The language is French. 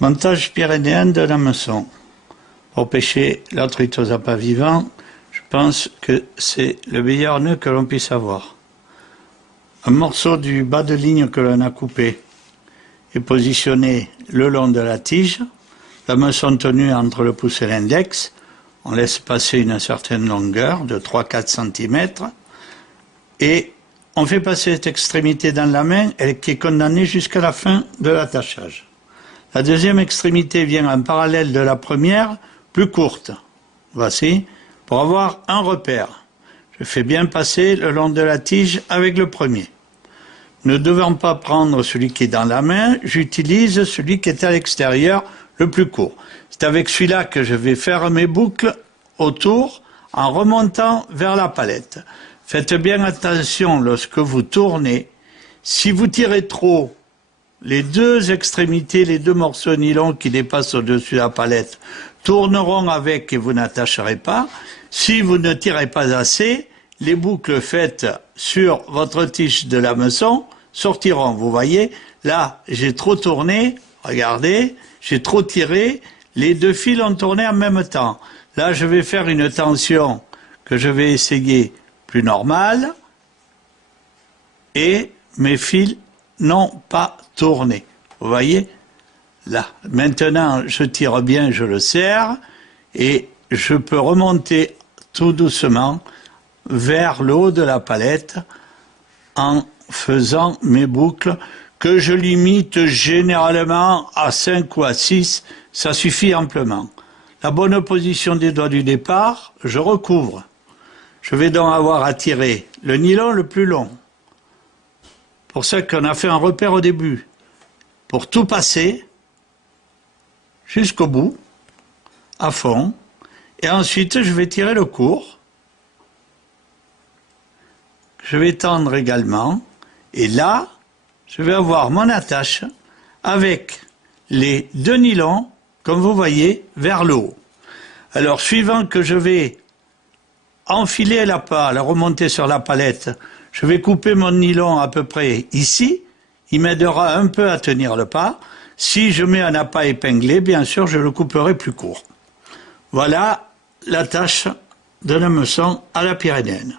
Montage pyrénéen de l'hameçon. Pour pêcher la truite aux appâts vivants, je pense que c'est le meilleur nœud que l'on puisse avoir. Un morceau du bas de ligne que l'on a coupé est positionné le long de la tige, l'hameçon tenu entre le pouce et l'index. On laisse passer une certaine longueur de 3-4 cm et on fait passer cette extrémité dans la main qui est condamnée jusqu'à la fin de l'attachage. La deuxième extrémité vient en parallèle de la première, plus courte. Voici, pour avoir un repère. Je fais bien passer le long de la tige avec le premier. Ne devant pas prendre celui qui est dans la main, j'utilise celui qui est à l'extérieur, le plus court. C'est avec celui-là que je vais faire mes boucles autour en remontant vers la palette. Faites bien attention lorsque vous tournez. Si vous tirez trop, les deux extrémités, les deux morceaux de nylon qui dépassent au-dessus de la palette tourneront avec et vous n'attacherez pas. Si vous ne tirez pas assez, les boucles faites sur votre tige de l'hameçon sortiront. Vous voyez, là, j'ai trop tourné, regardez, j'ai trop tiré, les deux fils ont tourné en même temps. Là, je vais faire une tension que je vais essayer plus normale et mes fils n'ont pas tourné. Vous voyez? Là. Maintenant, je tire bien, je le serre et je peux remonter tout doucement vers le haut de la palette en faisant mes boucles que je limite généralement à 5 ou à 6, ça suffit amplement. La bonne position des doigts du départ, je recouvre. Je vais donc avoir à tirer le nylon le plus long. Pour ça qu'on a fait un repère au début. Pour tout passer jusqu'au bout, à fond. Et ensuite, je vais tirer le court. Je vais tendre également. Et là, je vais avoir mon attache avec les deux nylons, comme vous voyez, vers le haut. Alors, suivant que je vais enfiler l'appât, la remonter sur la palette, je vais couper mon nylon à peu près ici. Il m'aidera un peu à tenir le pas. Si je mets un appât épinglé, bien sûr, je le couperai plus court. Voilà l'attache de l'hameçon à la pyrénéenne.